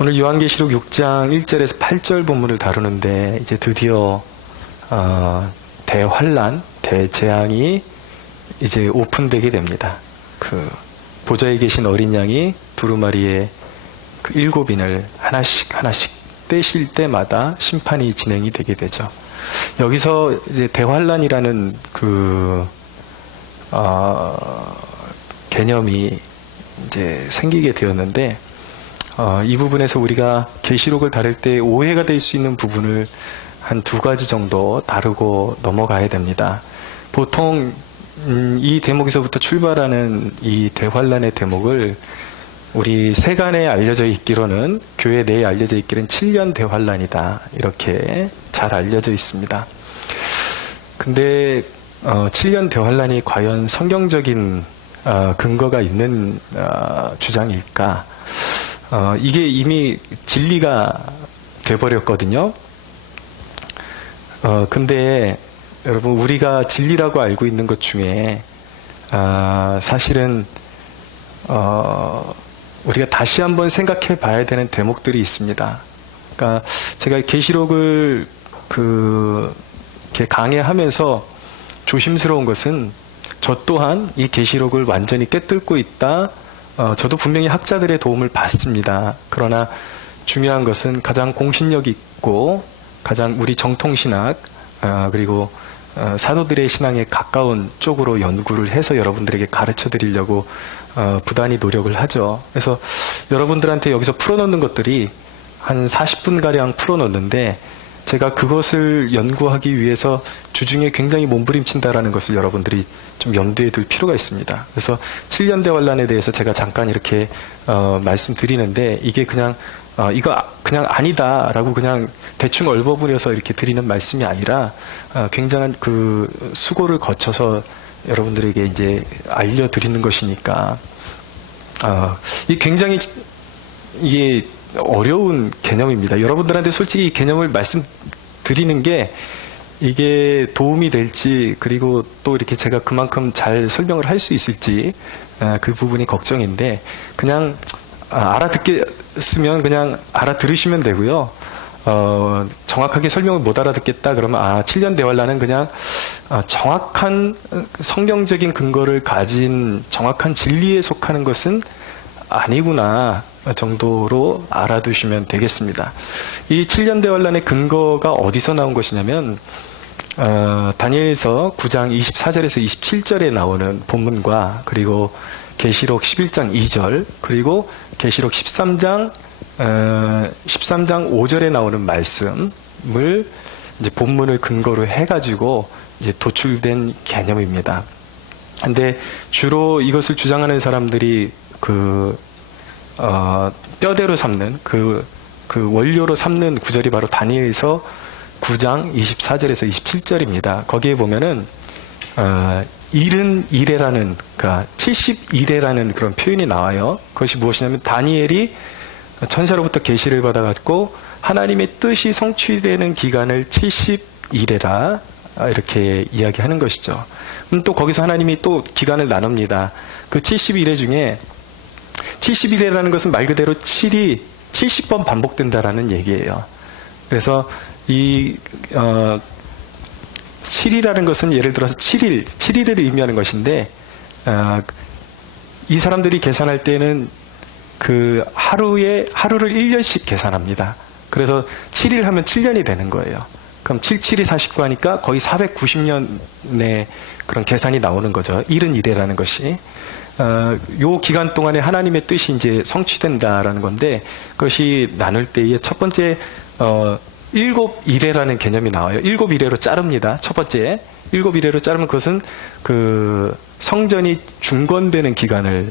오늘 요한계시록 6장 1절에서 8절 본문을 다루는데 이제 드디어 대환란, 대재앙이 이제 오픈되게 됩니다. 그 보좌에 계신 어린 양이 두루마리에 그 7인을 하나씩 떼실 때마다 심판이 진행이 되게 되죠. 여기서 이제 대환란이라는 그 개념이 이제 생기게 되었는데 이 부분에서 우리가 계시록을 다룰 때 오해가 될 수 있는 부분을 한 2가지 정도 다루고 넘어가야 됩니다. 보통 이 대목에서부터 출발하는 이 대환란의 대목을 우리 세간에 알려져 있기로는, 교회 내에 알려져 있기로는 7년 대환란이다, 이렇게 잘 알려져 있습니다. 근데 7년 대환란이 과연 성경적인 근거가 있는 주장일까? 이게 이미 진리가 돼버렸거든요. 근데 여러분, 우리가 진리라고 알고 있는 것 중에 사실은 우리가 다시 한번 생각해 봐야 되는 대목들이 있습니다. 그러니까 제가 계시록을 이렇게 강해하면서 조심스러운 것은, 저 또한 이 계시록을 완전히 꿰뚫고 있다, 저도 분명히 학자들의 도움을 받습니다. 그러나 중요한 것은 가장 공신력 있고 가장 우리 정통신학 그리고 사도들의 신앙에 가까운 쪽으로 연구를 해서 여러분들에게 가르쳐 드리려고 부단히 노력을 하죠. 그래서 여러분들한테 여기서 풀어놓는 것들이 한 40분가량 풀어놓는데, 제가 그것을 연구하기 위해서 주중에 굉장히 몸부림친다라는 것을 여러분들이 좀 염두에 둘 필요가 있습니다. 그래서 7년 대환란에 대해서 제가 잠깐 이렇게 말씀드리는데, 이게 그냥 이거 그냥 아니다라고 그냥 대충 얼버무려서 이렇게 드리는 말씀이 아니라 굉장한 그 수고를 거쳐서 여러분들에게 이제 알려드리는 것이니까 이 굉장히 이게 어려운 개념입니다. 여러분들한테 솔직히 이 개념을 말씀드리는 게 이게 도움이 될지, 그리고 또 이렇게 제가 그만큼 잘 설명을 할 수 있을지 그 부분이 걱정인데, 그냥 알아듣겠으면 그냥 알아들으시면 되고요. 정확하게 설명을 못 알아듣겠다 그러면 7년 대환란은 그냥 정확한 성경적인 근거를 가진 정확한 진리에 속하는 것은 아니구나 정도로 알아두시면 되겠습니다. 이 7년 대환란의 근거가 어디서 나온 것이냐면 다니엘서 9장 24절에서 27절에 나오는 본문과, 그리고 계시록 11장 2절, 그리고 계시록 13장 5절에 나오는 말씀을 이제 본문을 근거로 해가지고 이제 도출된 개념입니다. 근데 주로 이것을 주장하는 사람들이 뼈대로 삼는 그 원료로 삼는 구절이 바로 다니엘서 9장 24절에서 27절입니다. 거기에 보면은 70일에라는, 그러니까 70일에라는 그런 표현이 나와요. 그것이 무엇이냐면, 다니엘이 천사로부터 계시를 받아갖고 하나님의 뜻이 성취되는 기간을 70일에라 이렇게 이야기하는 것이죠. 또 거기서 하나님이 또 기간을 나눕니다. 그 70일에 중에 70일이라는 것은 말 그대로 7이 70번 반복된다라는 얘기예요. 그래서 이 7이라는 것은 예를 들어서 7일을 의미하는 것인데, 이 사람들이 계산할 때는 그 하루를 1년씩 계산합니다. 그래서 7일 하면 7년이 되는 거예요. 그럼 7, 7이 49 하니까 거의 490년의 그런 계산이 나오는 거죠. 71회라는 것이. 요 기간 동안에 하나님의 뜻이 이제 성취된다라는 건데, 그것이 나눌 때에 첫 번째 7일회라는 개념이 나와요. 7일회로 자릅니다. 첫 번째 7일회로 자르면 그것은 그 성전이 중건되는 기간을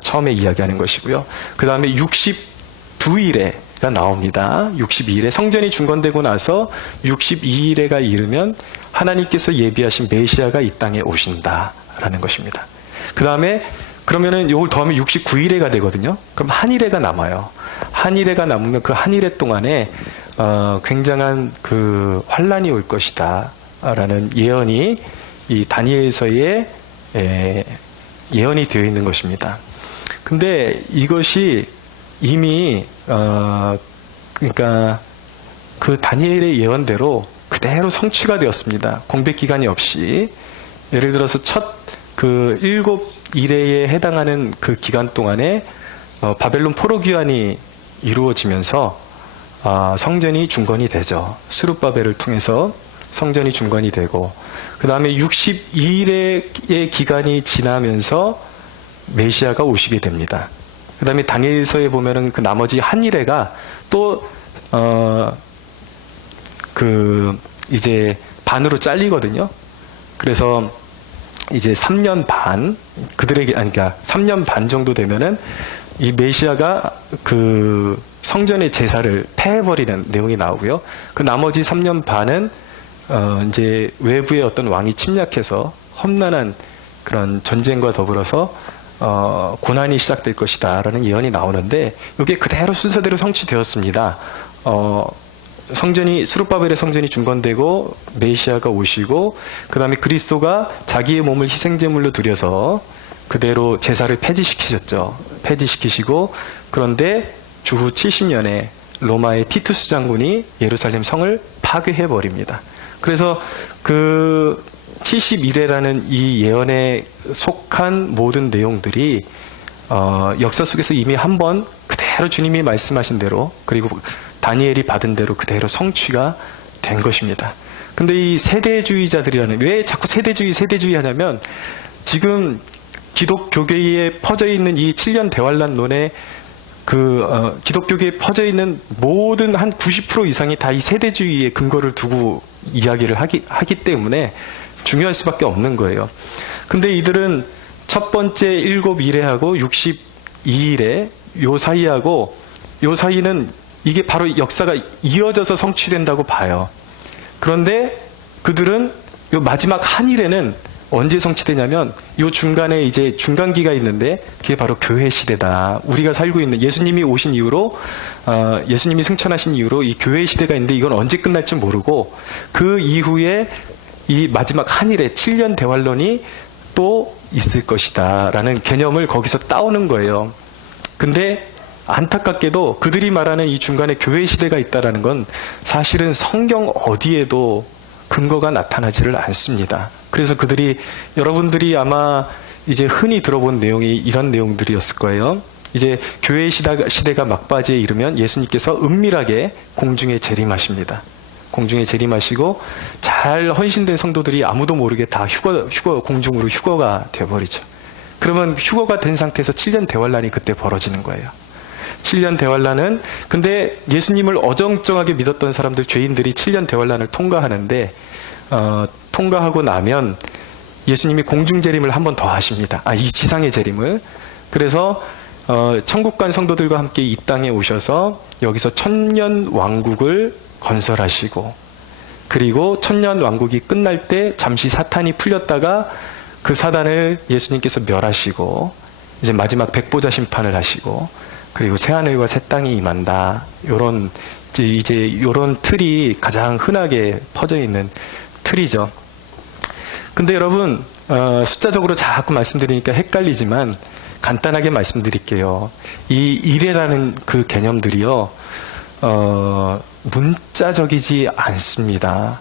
처음에 이야기하는 것이고요. 그 다음에 62일회가 나옵니다. 62일회, 성전이 중건되고 나서 62일회가 이르면 하나님께서 예비하신 메시아가 이 땅에 오신다라는 것입니다. 그 다음에 그러면은 요걸 더하면 69일회가 되거든요. 그럼 한일회가 남아요. 한일회가 남으면 그 한일회 동안에 굉장한 그 환란이 올 것이다 라는 예언이 이 다니엘서에 예언이 되어 있는 것입니다. 근데 이것이 이미 그러니까 그 다니엘의 예언대로 그대로 성취가 되었습니다. 공백 기간이 없이. 예를 들어서 그 7일에 해당하는 그 기간 동안에 바벨론 포로 귀환이 이루어지면서 성전이 중건이 되죠. 스룹바벨을 통해서 성전이 중건이 되고, 그 다음에 62일의 기간이 지나면서 메시아가 오시게 됩니다. 그 다음에 다니엘서에 보면은 그 나머지 한 일회가 또 이제 반으로 잘리거든요. 그래서 이제 3년 반, 그러니까 3년 반 정도 되면은 이 메시아가 그 성전의 제사를 폐해버리는 내용이 나오고요. 그 나머지 3년 반은 이제 외부의 어떤 왕이 침략해서 험난한 그런 전쟁과 더불어서 고난이 시작될 것이다라는 예언이 나오는데, 이게 그대로 순서대로 성취되었습니다. 스룹바벨의 성전이 중건되고 메시아가 오시고, 그 다음에 그리스도가 자기의 몸을 희생제물로 드려서 그대로 제사를 폐지시키셨죠. 폐지시키시고, 그런데 주후 70년에 로마의 티투스 장군이 예루살렘 성을 파괴해버립니다. 그래서 그 71회라는 이 예언에 속한 모든 내용들이 역사 속에서 이미 한번 그대로 주님이 말씀하신 대로, 그리고 다니엘이 받은 대로 그대로 성취가 된 것입니다. 근데 이 세대주의자들이라는, 왜 자꾸 세대주의 하냐면, 지금 기독교계에 퍼져 있는 이 7년 대환란론에 기독교계에 퍼져 있는 모든 한 90% 이상이 다 이 세대주의의 근거를 두고 이야기를 하기 때문에 중요할 수밖에 없는 거예요. 근데 이들은 첫 번째 7일에하고 62일에 요 사이는 이게 바로 역사가 이어져서 성취된다고 봐요. 그런데 그들은 요 마지막 한 일에는 언제 성취되냐면, 요 중간에 이제 중간기가 있는데, 그게 바로 교회 시대다. 우리가 살고 있는, 예수님이 오신 이후로, 예수님이 승천하신 이후로 이 교회 시대가 있는데, 이건 언제 끝날지 모르고, 그 이후에 이 마지막 한 일에 7년 대환론이 또 있을 것이다 라는 개념을 거기서 따오는 거예요. 근데 안타깝게도 그들이 말하는 이 중간에 교회 시대가 있다라는 건 사실은 성경 어디에도 근거가 나타나지를 않습니다. 그래서 여러분들이 아마 이제 흔히 들어본 내용이 이런 내용들이었을 거예요. 이제 교회 시대가 막바지에 이르면 예수님께서 은밀하게 공중에 재림하십니다. 공중에 재림하시고 잘 헌신된 성도들이 아무도 모르게 다 공중으로 휴거가 되어버리죠. 그러면 휴거가 된 상태에서 7년 대환란이 그때 벌어지는 거예요. 7년 대환란은, 근데 예수님을 어정쩡하게 믿었던 사람들, 죄인들이 7년 대환란을 통과하는데, 통과하고 나면 예수님이 공중 재림을 한 번 더 하십니다. 이 지상의 재림을. 그래서 천국 간 성도들과 함께 이 땅에 오셔서 여기서 천년 왕국을 건설하시고, 그리고 천년 왕국이 끝날 때 잠시 사탄이 풀렸다가 그 사단을 예수님께서 멸하시고, 이제 마지막 백보자 심판을 하시고, 그리고 새하늘과 새 땅이 임한다. 요런 틀이 가장 흔하게 퍼져 있는 틀이죠. 근데 여러분, 숫자적으로 자꾸 말씀드리니까 헷갈리지만 간단하게 말씀드릴게요. 이 일회라는 그 개념들이요, 문자적이지 않습니다.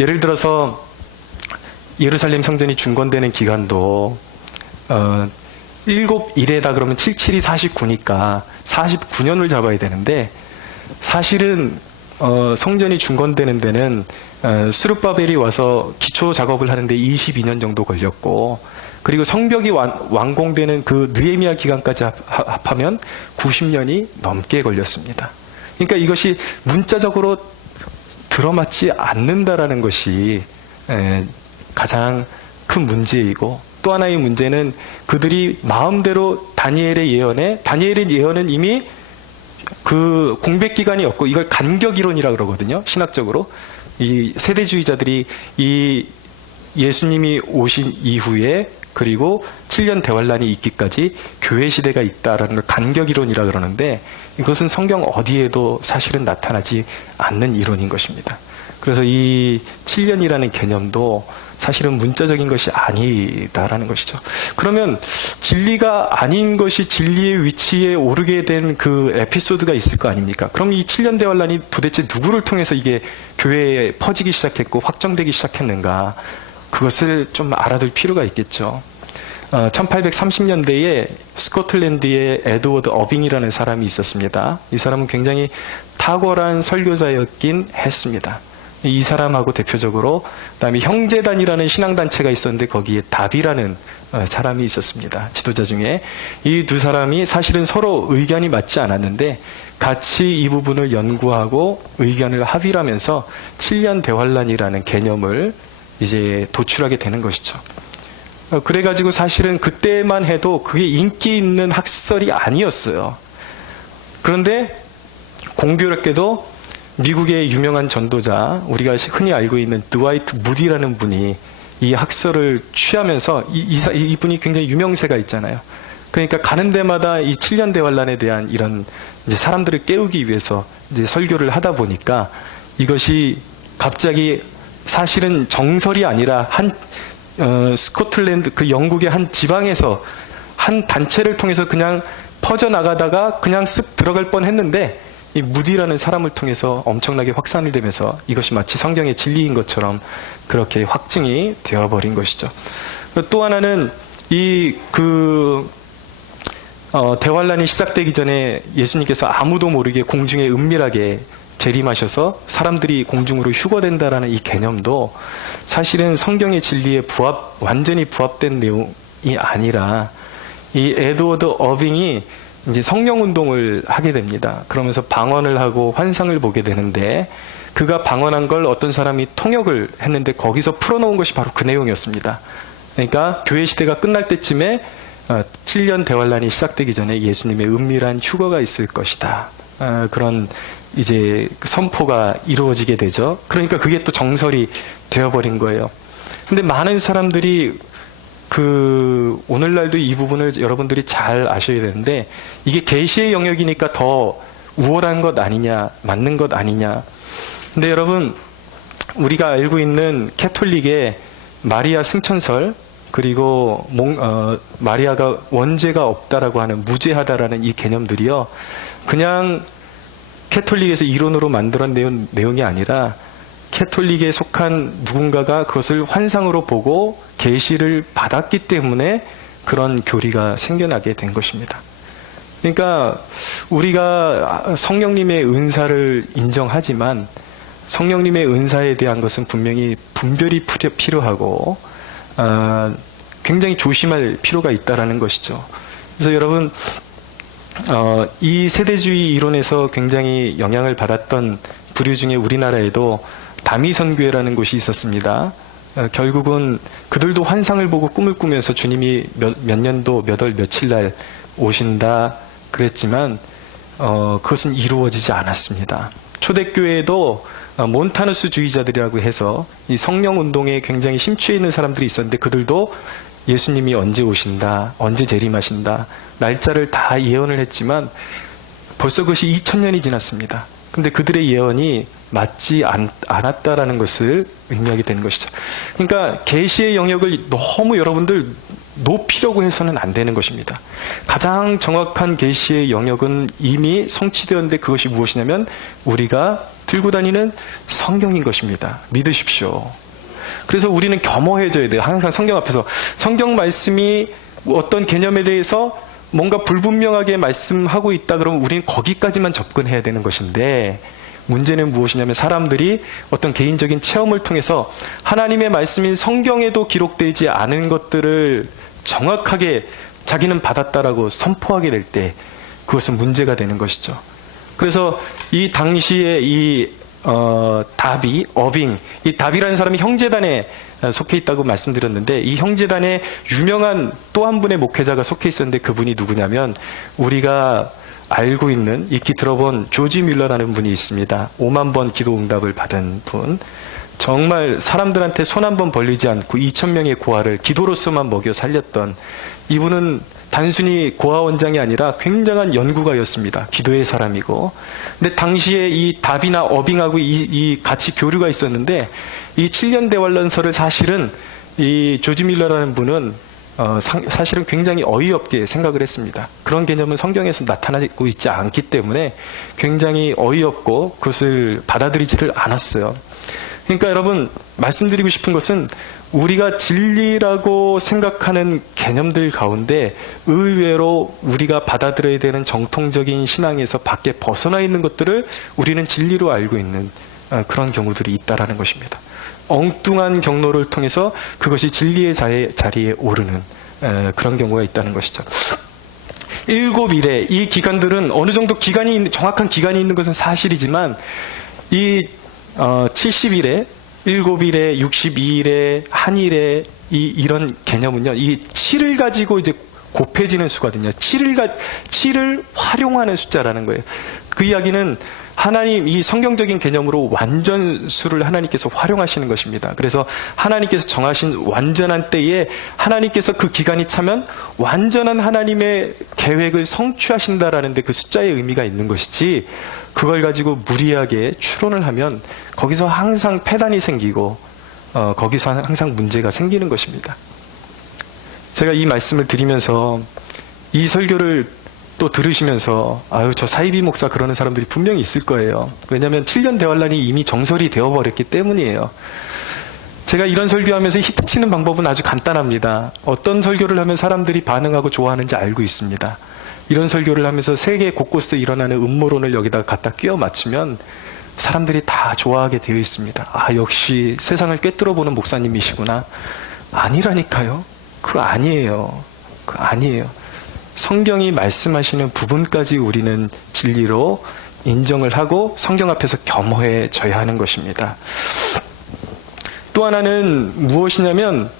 예를 들어서 예루살렘 성전이 중건되는 기간도 7일에다 그러면 77이 49니까 49년을 잡아야 되는데, 사실은 성전이 중건되는 데는 스룹바벨이 와서 기초 작업을 하는데 22년 정도 걸렸고, 그리고 성벽이 완공되는 그 느헤미야 기간까지 합하면 90년이 넘게 걸렸습니다. 그러니까 이것이 문자적으로 들어맞지 않는다라는 것이 가장 큰 문제이고, 또 하나의 문제는 그들이 마음대로 다니엘의 예언은 이미 그 공백 기간이 없고, 이걸 간격 이론이라고 그러거든요. 신학적으로 이 세대주의자들이 이 예수님이 오신 이후에 그리고 7년 대환란이 있기까지 교회 시대가 있다라는 걸 간격 이론이라고 그러는데, 이것은 성경 어디에도 사실은 나타나지 않는 이론인 것입니다. 그래서 이 7년이라는 개념도 사실은 문자적인 것이 아니다라는 것이죠. 그러면 진리가 아닌 것이 진리의 위치에 오르게 된 그 에피소드가 있을 거 아닙니까? 그럼 이 7년 대환란이 도대체 누구를 통해서 이게 교회에 퍼지기 시작했고 확정되기 시작했는가? 그것을 좀 알아둘 필요가 있겠죠. 1830년대에 스코틀랜드에 에드워드 어빙이라는 사람이 있었습니다. 이 사람은 굉장히 탁월한 설교자였긴 했습니다. 이 사람하고 대표적으로 그다음에 형제단이라는 신앙단체가 있었는데 거기에 답이라는 사람이 있었습니다. 지도자 중에 이 두 사람이 사실은 서로 의견이 맞지 않았는데 같이 이 부분을 연구하고 의견을 합의하면서 7년 대환란이라는 개념을 이제 도출하게 되는 것이죠. 그래가지고 사실은 그때만 해도 그게 인기 있는 학설이 아니었어요. 그런데 공교롭게도 미국의 유명한 전도자, 우리가 흔히 알고 있는 드와이트 무디라는 분이 이 학설을 취하면서 이분이 굉장히 유명세가 있잖아요. 그러니까 가는 데마다 이 7년 대환란에 대한 이런 이제 사람들을 깨우기 위해서 이제 설교를 하다 보니까 이것이 갑자기 사실은 정설이 아니라 스코틀랜드, 그 영국의 한 지방에서 한 단체를 통해서 그냥 퍼져나가다가 그냥 쓱 들어갈 뻔 했는데 이 무디라는 사람을 통해서 엄청나게 확산이 되면서 이것이 마치 성경의 진리인 것처럼 그렇게 확증이 되어버린 것이죠. 또 하나는 대환란이 시작되기 전에 예수님께서 아무도 모르게 공중에 은밀하게 재림하셔서 사람들이 공중으로 휴거된다라는 이 개념도 사실은 성경의 진리에 완전히 부합된 내용이 아니라 이 에드워드 어빙이 이제 성령 운동을 하게 됩니다. 그러면서 방언을 하고 환상을 보게 되는데 그가 방언한 걸 어떤 사람이 통역을 했는데 거기서 풀어놓은 것이 바로 그 내용이었습니다. 그러니까 교회 시대가 끝날 때쯤에 7년 대환란이 시작되기 전에 예수님의 은밀한 휴거가 있을 것이다. 그런 이제 선포가 이루어지게 되죠. 그러니까 그게 또 정설이 되어버린 거예요. 근데 많은 사람들이 오늘날도 이 부분을 여러분들이 잘 아셔야 되는데 이게 계시의 영역이니까 더 우월한 것 아니냐, 맞는 것 아니냐. 근데 여러분, 우리가 알고 있는 캐톨릭의 마리아 승천설, 그리고 마리아가 원죄가 없다라고 하는 무죄하다라는 이 개념들이요, 그냥 캐톨릭에서 이론으로 만들어낸 내용이 아니라 캐톨릭에 속한 누군가가 그것을 환상으로 보고 계시를 받았기 때문에 그런 교리가 생겨나게 된 것입니다. 그러니까 우리가 성령님의 은사를 인정하지만 성령님의 은사에 대한 것은 분명히 분별이 필요하고 굉장히 조심할 필요가 있다라는 것이죠. 그래서 여러분, 이 세대주의 이론에서 굉장히 영향을 받았던 부류 중에 우리나라에도 다미선교회라는 곳이 있었습니다. 결국은 그들도 환상을 보고 꿈을 꾸면서 주님이 몇 년도 몇 월 며칠 날 오신다 그랬지만 그것은 이루어지지 않았습니다. 초대교회에도 몬타누스주의자들이라고 해서 이 성령운동에 굉장히 심취해 있는 사람들이 있었는데 그들도 예수님이 언제 오신다, 언제 재림하신다, 날짜를 다 예언을 했지만 벌써 그것이 2000년이 지났습니다. 근데 그들의 예언이 맞지 않았다라는 것을 의미하게 되는 것이죠. 그러니까 계시의 영역을 너무 여러분들 높이려고 해서는 안 되는 것입니다. 가장 정확한 계시의 영역은 이미 성취되었는데 그것이 무엇이냐면 우리가 들고 다니는 성경인 것입니다. 믿으십시오. 그래서 우리는 겸허해져야 돼요. 항상 성경 앞에서 성경 말씀이 어떤 개념에 대해서 뭔가 불분명하게 말씀하고 있다 그러면 우리는 거기까지만 접근해야 되는 것인데 문제는 무엇이냐면 사람들이 어떤 개인적인 체험을 통해서 하나님의 말씀인 성경에도 기록되지 않은 것들을 정확하게 자기는 받았다라고 선포하게 될 때 그것은 문제가 되는 것이죠. 그래서 이 당시에 어빙, 이 답이라는 사람이 형제단에 속해 있다고 말씀드렸는데 이 형제단에 유명한 또 한 분의 목회자가 속해 있었는데 그분이 누구냐면 우리가 알고 있는 익히 들어본 조지 뮬러라는 분이 있습니다. 5만 번 기도 응답을 받은 분. 정말 사람들한테 손 한 번 벌리지 않고 2,000명의 고아를 기도로서만 먹여 살렸던 이분은 단순히 고아 원장이 아니라 굉장한 연구가였습니다. 기도의 사람이고. 근데 당시에 이 다비나 어빙하고 이 같이 교류가 있었는데 이 7년 대환란서를 사실은 이 조지 밀러라는 분은 사실은 굉장히 어이없게 생각을 했습니다. 그런 개념은 성경에서 나타나고 있지 않기 때문에 굉장히 어이없고 그것을 받아들이지를 않았어요. 그러니까 여러분, 말씀드리고 싶은 것은 우리가 진리라고 생각하는 개념들 가운데 의외로 우리가 받아들여야 되는 정통적인 신앙에서 밖에 벗어나 있는 것들을 우리는 진리로 알고 있는 그런 경우들이 있다라는 것입니다. 엉뚱한 경로를 통해서 그것이 진리의 자리에 오르는 그런 경우가 있다는 것이죠. 7일에 이 기간들은 어느 정도 정확한 기간이 있는 것은 사실이지만 이 70일에 7일에 62일에 한일에 이런 개념은요, 이 7을 가지고 이제 곱해지는 수거든요. 7을 활용하는 숫자라는 거예요. 그 이야기는 하나님, 이 성경적인 개념으로 완전수를 하나님께서 활용하시는 것입니다. 그래서 하나님께서 정하신 완전한 때에 하나님께서 그 기간이 차면 완전한 하나님의 계획을 성취하신다라는 데 그 숫자의 의미가 있는 것이지, 그걸 가지고 무리하게 추론을 하면 거기서 항상 폐단이 생기고 거기서 항상 문제가 생기는 것입니다. 제가 이 말씀을 드리면서 이 설교를 또 들으시면서 아유, 저 사이비 목사 그러는 사람들이 분명히 있을 거예요. 왜냐하면 7년 대환란이 이미 정설이 되어버렸기 때문이에요. 제가 이런 설교하면서 히트치는 방법은 아주 간단합니다. 어떤 설교를 하면 사람들이 반응하고 좋아하는지 알고 있습니다. 이런 설교를 하면서 세계 곳곳에 일어나는 음모론을 여기다가 갖다 끼워 맞추면 사람들이 다 좋아하게 되어 있습니다. 아, 역시 세상을 꿰뚫어보는 목사님이시구나. 아니라니까요. 그거 아니에요. 그거 아니에요. 성경이 말씀하시는 부분까지 우리는 진리로 인정을 하고 성경 앞에서 겸허해져야 하는 것입니다. 또 하나는 무엇이냐면,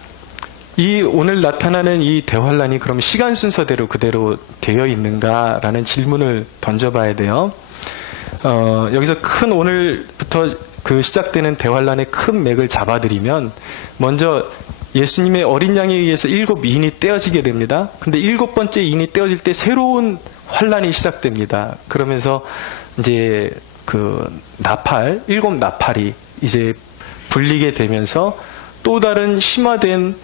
이 오늘 나타나는 이 대환란이 그럼 시간 순서대로 그대로 되어 있는가라는 질문을 던져봐야 돼요. 여기서 오늘부터 그 시작되는 대환란의 큰 맥을 잡아드리면, 먼저 예수님의 어린 양에 의해서 7인이 떼어지게 됩니다. 근데 7번째 인이 떼어질 때 새로운 환란이 시작됩니다. 그러면서 이제 그 나팔, 7나팔이 이제 불리게 되면서 또 다른 심화된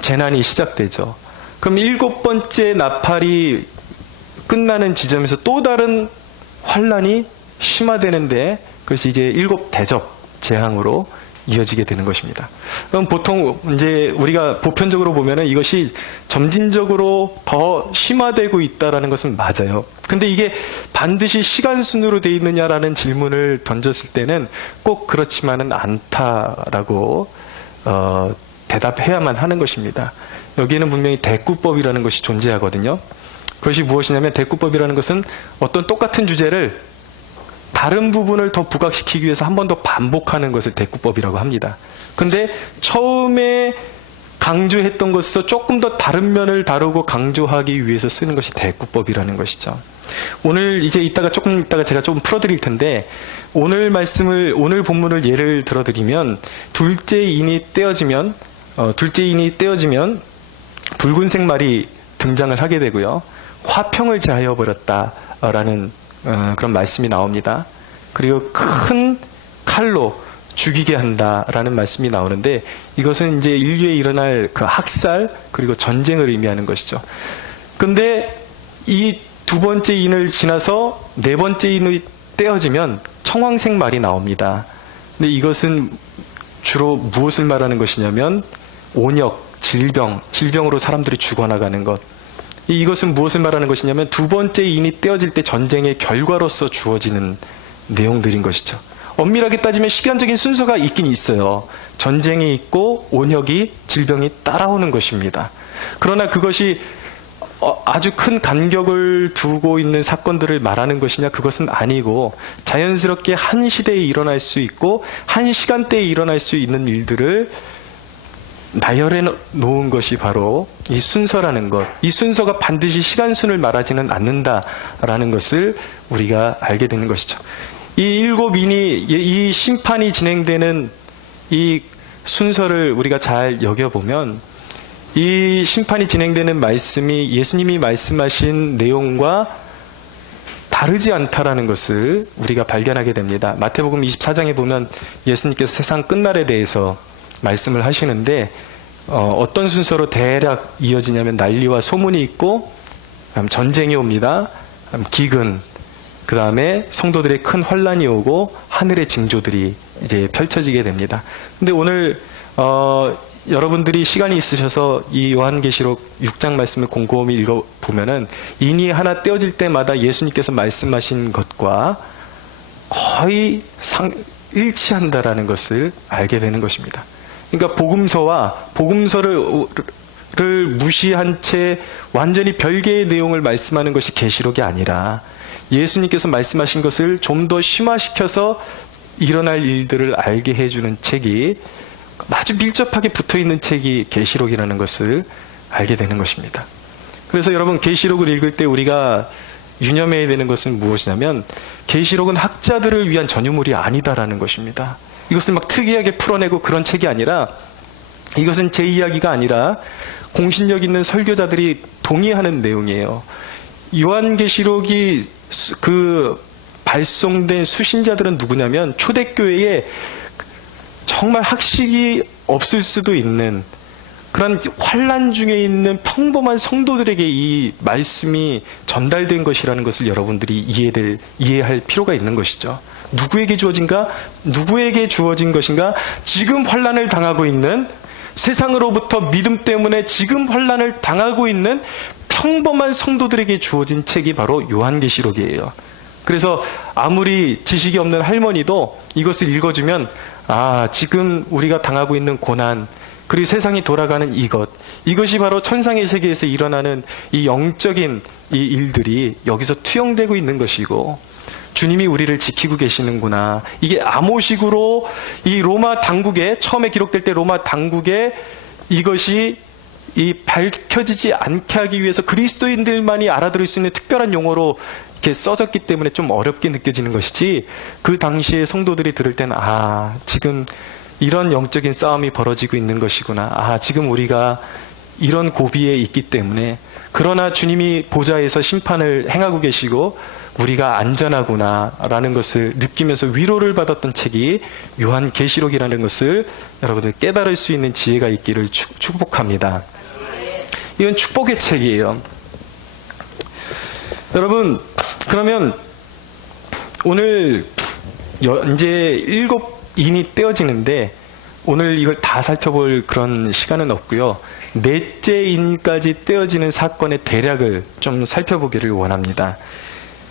재난이 시작되죠. 그럼 7번째 나팔이 끝나는 지점에서 또 다른 환란이 심화되는데, 그것이 이제 7대접 재앙으로 이어지게 되는 것입니다. 그럼 보통 이제 우리가 보편적으로 보면은 이것이 점진적으로 더 심화되고 있다라는 것은 맞아요. 근데 이게 반드시 시간 순으로 되어 있느냐라는 질문을 던졌을 때는 꼭 그렇지만은 않다라고 대답해야만 하는 것입니다. 여기에는 분명히 대꾸법이라는 것이 존재하거든요. 그것이 무엇이냐면, 대꾸법이라는 것은 어떤 똑같은 주제를 다른 부분을 더 부각시키기 위해서 한 번 더 반복하는 것을 대꾸법이라고 합니다. 근데 처음에 강조했던 것에서 조금 더 다른 면을 다루고 강조하기 위해서 쓰는 것이 대꾸법이라는 것이죠. 오늘 조금 이따가 제가 좀 풀어드릴 텐데, 오늘 본문을 예를 들어드리면, 둘째 인이 떼어지면 붉은색 말이 등장을 하게 되고요. 화평을 제하여 버렸다라는 그런 말씀이 나옵니다. 그리고 큰 칼로 죽이게 한다라는 말씀이 나오는데, 이것은 이제 인류에 일어날 그 학살 그리고 전쟁을 의미하는 것이죠. 근데 이 두 번째 인을 지나서 네 번째 인이 떼어지면 청황색 말이 나옵니다. 근데 이것은 주로 무엇을 말하는 것이냐면, 온역, 질병으로 사람들이 죽어나가는 것. 이것은 무엇을 말하는 것이냐면, 두 번째 인이 떼어질 때 전쟁의 결과로서 주어지는 내용들인 것이죠. 엄밀하게 따지면 시간적인 순서가 있긴 있어요. 전쟁이 있고 온역이, 질병이 따라오는 것입니다. 그러나 그것이 아주 큰 간격을 두고 있는 사건들을 말하는 것이냐? 그것은 아니고, 자연스럽게 한 시대에 일어날 수 있고 한 시간대에 일어날 수 있는 일들을 나열해 놓은 것이 바로 이 순서라는 것. 이 순서가 반드시 시간순을 말하지는 않는다라는 것을 우리가 알게 되는 것이죠. 이 일곱 인이, 이 심판이 진행되는 이 순서를 우리가 잘 여겨보면 이 심판이 진행되는 말씀이 예수님이 말씀하신 내용과 다르지 않다라는 것을 우리가 발견하게 됩니다. 마태복음 24장에 보면 예수님께서 세상 끝날에 대해서 말씀을 하시는데 어떤 순서로 대략 이어지냐면 난리와 소문이 있고 전쟁이 옵니다. 기근, 그 다음에 성도들의 큰 환란이 오고 하늘의 징조들이 이제 펼쳐지게 됩니다. 근데 오늘 여러분들이 시간이 있으셔서 이 요한계시록 6장 말씀을 곰곰이 읽어보면은 인이 하나 떼어질 때마다 예수님께서 말씀하신 것과 거의 일치한다라는 것을 알게 되는 것입니다. 그러니까 복음서를 무시한 채 완전히 별개의 내용을 말씀하는 것이 계시록이 아니라 예수님께서 말씀하신 것을 좀 더 심화시켜서 일어날 일들을 알게 해주는 책이 아주 밀접하게 붙어있는 책이 계시록이라는 것을 알게 되는 것입니다. 그래서 여러분 계시록을 읽을 때 우리가 유념해야 되는 것은 무엇이냐면 계시록은 학자들을 위한 전유물이 아니다라는 것입니다. 이것을 막 특이하게 풀어내고 그런 책이 아니라 이것은 제 이야기가 아니라 공신력 있는 설교자들이 동의하는 내용이에요. 요한계시록이 발송된 수신자들은 누구냐면 초대교회에 정말 학식이 없을 수도 있는 그런 환란 중에 있는 평범한 성도들에게 이 말씀이 전달된 것이라는 것을 여러분들이 이해할 필요가 있는 것이죠. 누구에게 주어진 것인가? 지금 환란을 당하고 있는, 세상으로부터 믿음 때문에 지금 환란을 당하고 있는 평범한 성도들에게 주어진 책이 바로 요한계시록이에요. 그래서 아무리 지식이 없는 할머니도 이것을 읽어주면 지금 우리가 당하고 있는 고난, 그리고 세상이 돌아가는 이것이 바로 천상의 세계에서 일어나는 이 영적인 이 일들이 여기서 투영되고 있는 것이고 주님이 우리를 지키고 계시는구나. 이게 암호식으로 이 로마 당국에, 처음에 기록될 때 로마 당국에 이것이 밝혀지지 않게 하기 위해서 그리스도인들만이 알아들을 수 있는 특별한 용어로 이렇게 써졌기 때문에 좀 어렵게 느껴지는 것이지, 그 당시에 성도들이 들을 때는 지금 이런 영적인 싸움이 벌어지고 있는 것이구나. 지금 우리가 이런 고비에 있기 때문에, 그러나 주님이 보좌에서 심판을 행하고 계시고 우리가 안전하구나 라는 것을 느끼면서 위로를 받았던 책이 요한계시록이라는 것을 여러분들 깨달을 수 있는 지혜가 있기를 축복합니다. 이건 축복의 책이에요. 여러분, 그러면 오늘 이제 7인이 떼어지는데 오늘 이걸 다 살펴볼 그런 시간은 없고요. 넷째 인까지 떼어지는 사건의 대략을 좀 살펴보기를 원합니다.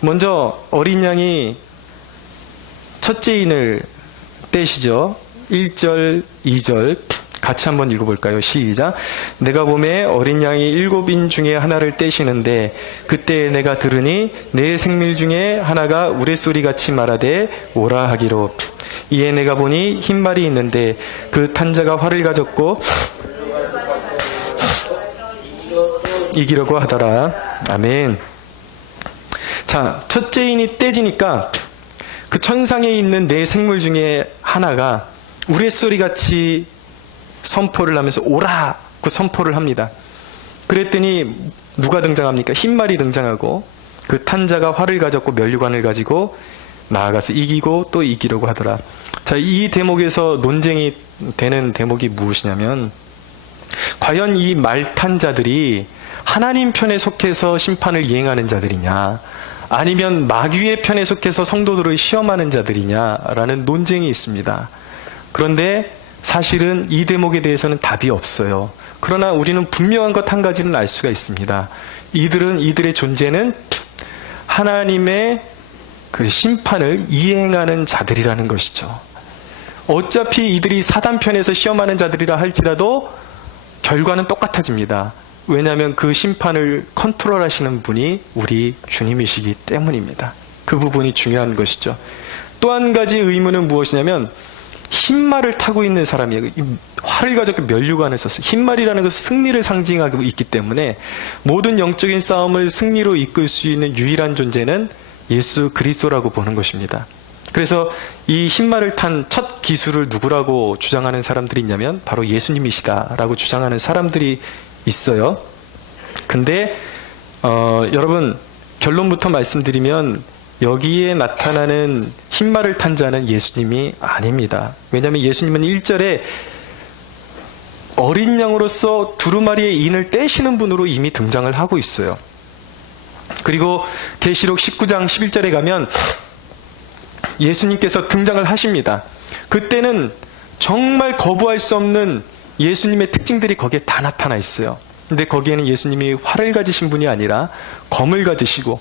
먼저 어린 양이 첫째 인을 떼시죠. 1절, 2절 같이 한번 읽어볼까요? 시작. 내가 보매 어린 양이 7인 중에 하나를 떼시는데 그때 내가 들으니 내 생밀 중에 하나가 우레소리같이 말하되 오라 하기로. 이에 내가 보니 흰 말이 있는데 그 탄 자가 활을 가졌고 이기려고 하더라. 아멘. 자, 첫째 인이 떼지니까 그 천상에 있는 네 생물 중에 하나가 우레소리같이 선포를 하면서 오라고 선포를 합니다. 그랬더니 누가 등장합니까? 흰말이 등장하고 그 탄자가 활을 가졌고 면류관을 가지고 나아가서 이기고 또 이기려고 하더라. 자, 이 대목에서 논쟁이 되는 대목이 무엇이냐면 과연 이 말탄자들이 하나님 편에 속해서 심판을 이행하는 자들이냐, 아니면 마귀의 편에 속해서 성도들을 시험하는 자들이냐라는 논쟁이 있습니다. 그런데 사실은 이 대목에 대해서는 답이 없어요. 그러나 우리는 분명한 것 한 가지는 알 수가 있습니다. 이들의 존재는 하나님의 그 심판을 이행하는 자들이라는 것이죠. 어차피 이들이 사단 편에서 시험하는 자들이라 할지라도 결과는 똑같아집니다. 왜냐하면 그 심판을 컨트롤하시는 분이 우리 주님이시기 때문입니다. 그 부분이 중요한 것이죠. 또 한 가지 의문은 무엇이냐면 흰말을 타고 있는 사람이에요. 활을 가지고 면류관을 썼어요. 흰말이라는 것은 승리를 상징하고 있기 때문에 모든 영적인 싸움을 승리로 이끌 수 있는 유일한 존재는 예수 그리스도라고 보는 것입니다. 그래서 이 흰말을 탄 첫 기술을 누구라고 주장하는 사람들이 있냐면 바로 예수님이시다라고 주장하는 사람들이 있어요. 근데 여러분 결론부터 말씀드리면 여기에 나타나는 흰말을 탄 자는 예수님이 아닙니다. 왜냐하면 예수님은 1절에 어린 양으로서 두루마리의 인을 떼시는 분으로 이미 등장을 하고 있어요. 그리고 계시록 19장 11절에 가면 예수님께서 등장을 하십니다. 그때는 정말 거부할 수 없는 예수님의 특징들이 거기에 다 나타나 있어요. 근데 거기에는 예수님이 활을 가지신 분이 아니라 검을 가지시고,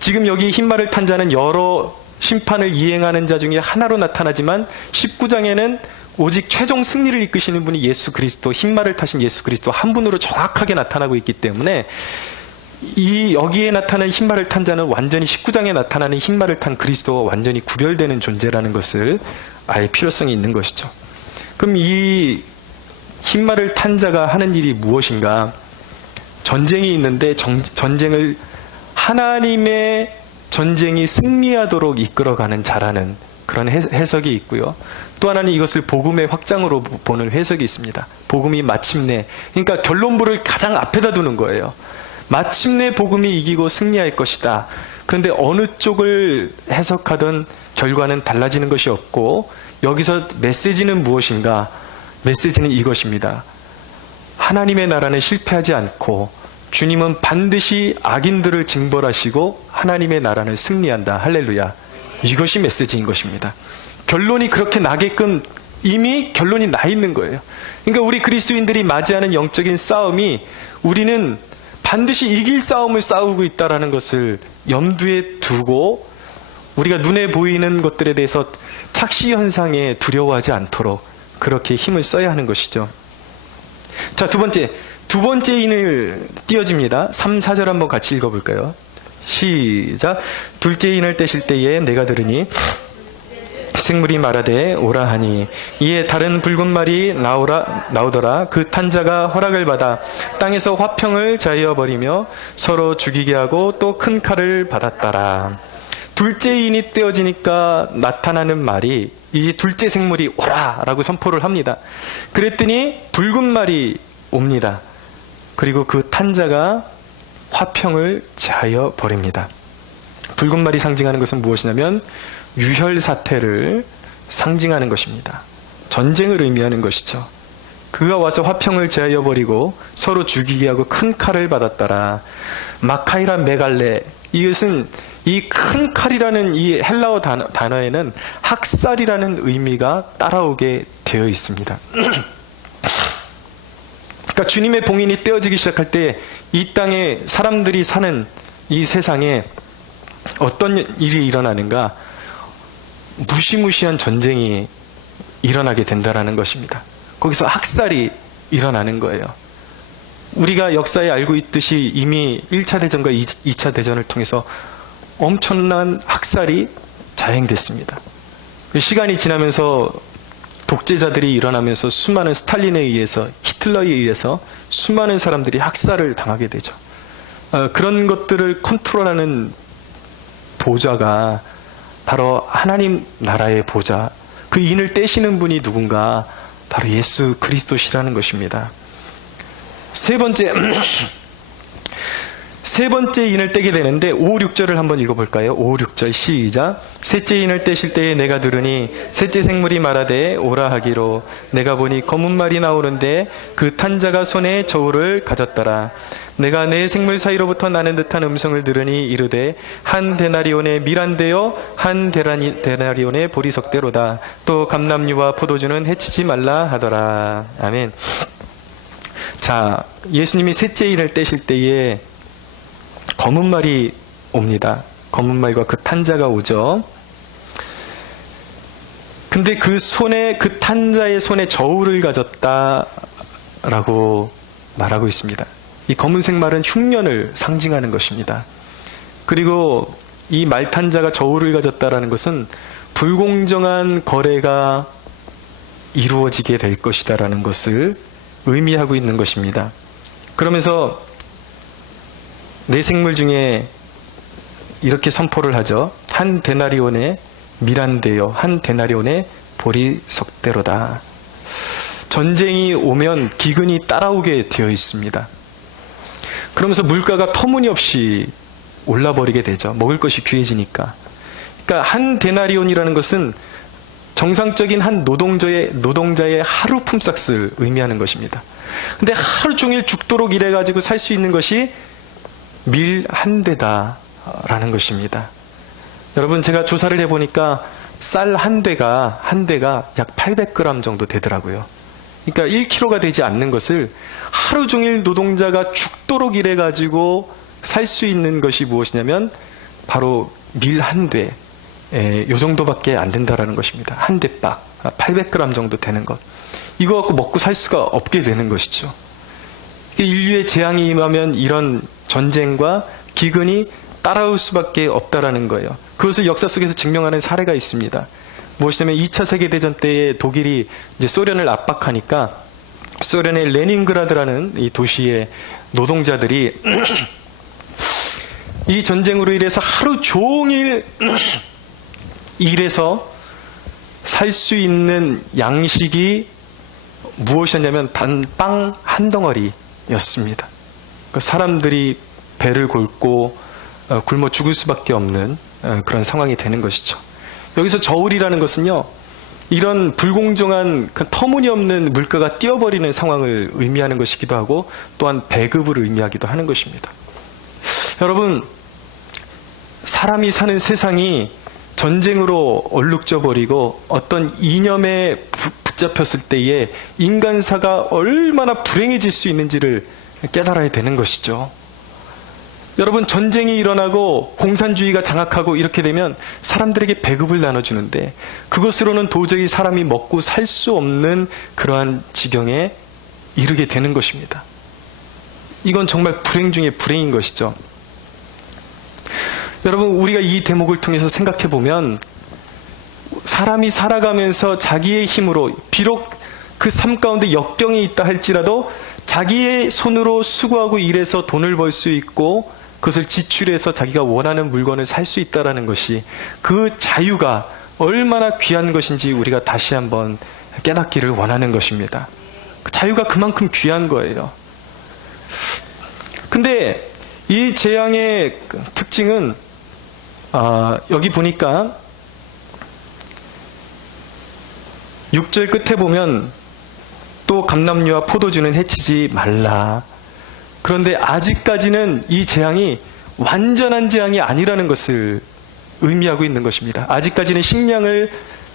지금 여기 흰말을 탄 자는 여러 심판을 이행하는 자 중에 하나로 나타나지만 19장에는 오직 최종 승리를 이끄시는 분이 예수 그리스도, 흰말을 타신 예수 그리스도 한 분으로 정확하게 나타나고 있기 때문에 여기에 나타나는 흰말을 탄 자는 완전히 19장에 나타나는 흰말을 탄 그리스도와 완전히 구별되는 존재라는 것을 알 필요성이 있는 것이죠. 그럼 이 흰말을 탄 자가 하는 일이 무엇인가? 전쟁이 있는데 전쟁을 하나님의 전쟁이 승리하도록 이끌어가는 자라는 그런 해석이 있고요. 또 하나는 이것을 복음의 확장으로 보는 해석이 있습니다. 복음이 마침내, 그러니까 결론부를 가장 앞에다 두는 거예요. 마침내 복음이 이기고 승리할 것이다. 그런데 어느 쪽을 해석하든 결과는 달라지는 것이 없고, 여기서 메시지는 무엇인가? 메시지는 이것입니다. 하나님의 나라는 실패하지 않고 주님은 반드시 악인들을 징벌하시고 하나님의 나라는 승리한다. 할렐루야. 이것이 메시지인 것입니다. 결론이 그렇게 나게끔 이미 결론이 나 있는 거예요. 그러니까 우리 그리스도인들이 맞이하는 영적인 싸움이 우리는 반드시 이길 싸움을 싸우고 있다는 것을 염두에 두고 우리가 눈에 보이는 것들에 대해서 착시현상에 두려워하지 않도록 그렇게 힘을 써야 하는 것이죠. 자, 두 번째 인을 띄워집니다. 3, 4절 한번 같이 읽어볼까요? 시작. 둘째 인을 떼실 때에 내가 들으니 생물이 말하되 오라 하니 이에 다른 붉은 말이 나오더라. 그 탄 자가 허락을 받아 땅에서 화평을 자여 버리며 서로 죽이게 하고 또 큰 칼을 받았더라. 둘째 인이 떼어지니까 나타나는 말이, 이 둘째 생물이 오라 라고 선포를 합니다. 그랬더니 붉은 말이 옵니다. 그리고 그 탄 자가 화평을 자여 버립니다. 붉은 말이 상징하는 것은 무엇이냐면 유혈 사태를 상징하는 것입니다. 전쟁을 의미하는 것이죠. 그가 와서 화평을 제하여 버리고 서로 죽이게 하고 큰 칼을 받았더라. 마카이라 메갈레, 이것은 이 큰 칼이라는 이 헬라어 단어에는 학살이라는 의미가 따라오게 되어 있습니다. 그러니까 주님의 봉인이 떼어지기 시작할 때 이 땅에 사람들이 사는 이 세상에 어떤 일이 일어나는가? 무시무시한 전쟁이 일어나게 된다는 것입니다. 거기서 학살이 일어나는 거예요. 우리가 역사에 알고 있듯이 이미 1차 대전과 2차 대전을 통해서 엄청난 학살이 자행됐습니다. 시간이 지나면서 독재자들이 일어나면서 수많은 스탈린에 의해서, 히틀러에 의해서 수많은 사람들이 학살을 당하게 되죠. 그런 것들을 컨트롤하는 보좌가 바로 하나님 나라의 보좌, 그 인을 떼시는 분이 누군가? 바로 예수 그리스도시라는 것입니다. 세 번째 인을 떼게 되는데 5, 6절을 한번 읽어볼까요? 5, 6절 시작. 셋째 인을 떼실 때에 내가 들으니 셋째 생물이 말하되 오라 하기로 내가 보니 검은 말이 나오는데 그 탄 자가 손에 저울을 가졌더라. 내가 내 생물 사이로부터 나는 듯한 음성을 들으니 이르되 한 데나리온의 밀한되어 한 데나리온의 보리석대로다. 또 감람류와 포도주는 해치지 말라 하더라. 아멘. 자, 예수님이 셋째 인을 떼실 때에 검은 말이 옵니다. 검은 말과 그 탄자가 오죠. 근데 그 탄자의 손에 저울을 가졌다라고 말하고 있습니다. 이 검은색 말은 흉년을 상징하는 것입니다. 그리고 이 말탄자가 저울을 가졌다라는 것은 불공정한 거래가 이루어지게 될 것이다라는 것을 의미하고 있는 것입니다. 그러면서 네 생물 중에 이렇게 선포를 하죠. 한 데나리온의 밀한되어 한 데나리온의 보리석대로다. 전쟁이 오면 기근이 따라오게 되어 있습니다. 그러면서 물가가 터무니없이 올라버리게 되죠. 먹을 것이 귀해지니까. 그러니까 한 데나리온이라는 것은 정상적인 한 노동자의 하루 품삯을 의미하는 것입니다. 근데 하루 종일 죽도록 일해가지고 살 수 있는 것이 밀 한 대다라는 것입니다. 여러분, 제가 조사를 해보니까 쌀 한 대가 약 800g 정도 되더라고요. 그러니까 1kg가 되지 않는 것을 하루 종일 노동자가 죽도록 일해가지고 살 수 있는 것이 무엇이냐면 바로 밀 한 대, 요 정도밖에 안 된다라는 것입니다. 한 대박, 800g 정도 되는 것. 이거 갖고 먹고 살 수가 없게 되는 것이죠. 인류의 재앙이 임하면 이런 전쟁과 기근이 따라올 수밖에 없다라는 거예요. 그것을 역사 속에서 증명하는 사례가 있습니다. 무엇이냐면 2차 세계대전 때에 독일이 이제 소련을 압박하니까 소련의 레닌그라드라는 이 도시의 노동자들이 이 전쟁으로 인해서 하루 종일 일해서 살 수 있는 양식이 무엇이었냐면 단 빵 한 덩어리였습니다. 그러니까 사람들이 배를 골고 굶어 죽을 수밖에 없는 그런 상황이 되는 것이죠. 여기서 저울이라는 것은요, 이런 불공정한 터무니없는 물가가 뛰어버리는 상황을 의미하는 것이기도 하고 또한 배급을 의미하기도 하는 것입니다. 여러분, 사람이 사는 세상이 전쟁으로 얼룩져 버리고 어떤 이념에 붙잡혔을 때에 인간사가 얼마나 불행해질 수 있는지를 깨달아야 되는 것이죠. 여러분, 전쟁이 일어나고 공산주의가 장악하고 이렇게 되면 사람들에게 배급을 나눠주는데 그것으로는 도저히 사람이 먹고 살 수 없는 그러한 지경에 이르게 되는 것입니다. 이건 정말 불행 중에 불행인 것이죠. 여러분, 우리가 이 대목을 통해서 생각해 보면 사람이 살아가면서 자기의 힘으로 비록 그 삶 가운데 역경이 있다 할지라도 자기의 손으로 수고하고 일해서 돈을 벌 수 있고 그것을 지출해서 자기가 원하는 물건을 살 수 있다는 것이 그 자유가 얼마나 귀한 것인지 우리가 다시 한번 깨닫기를 원하는 것입니다. 그 자유가 그만큼 귀한 거예요. 근데 이 재앙의 특징은 여기 보니까 6절 끝에 보면 또 감람류와 포도주는 해치지 말라. 그런데 아직까지는 이 재앙이 완전한 재앙이 아니라는 것을 의미하고 있는 것입니다. 아직까지는 식량을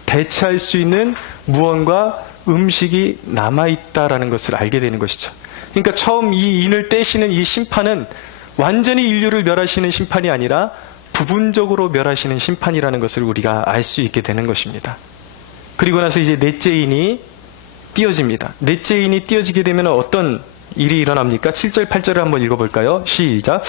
대체할 수 있는 무언가 음식이 남아있다라는 것을 알게 되는 것이죠. 그러니까 처음 이 인을 떼시는 이 심판은 완전히 인류를 멸하시는 심판이 아니라 부분적으로 멸하시는 심판이라는 것을 우리가 알 수 있게 되는 것입니다. 그리고 나서 이제 넷째 인이 띄어집니다. 넷째 인이 띄어지게 되면 어떤 일이 일어납니까? 7절, 8절을 한번 읽어볼까요? 시작.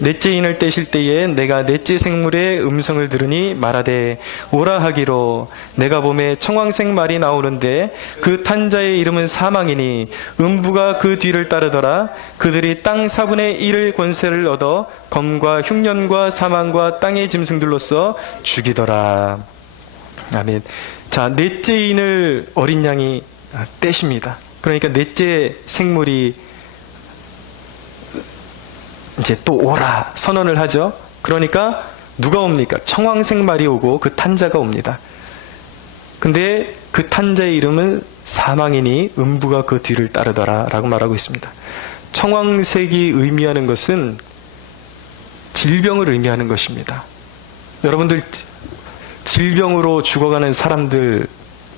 넷째 인을 떼실 때에 내가 넷째 생물의 음성을 들으니 말하되 오라 하기로 내가 봄에 청황색 말이 나오는데 그 탄 자의 이름은 사망이니 음부가 그 뒤를 따르더라. 그들이 땅 4분의 1의 권세를 얻어 검과 흉년과 사망과 땅의 짐승들로서 죽이더라. 아멘. 자, 넷째 인을 어린 양이 떼십니다. 그러니까 넷째 생물이 이제 또 오라 선언을 하죠. 그러니까 누가 옵니까? 청황색 말이 오고 그 탄자가 옵니다. 근데 그 탄자의 이름은 사망이니 음부가 그 뒤를 따르더라 라고 말하고 있습니다. 청황색이 의미하는 것은 질병을 의미하는 것입니다. 여러분들 질병으로 죽어가는 사람들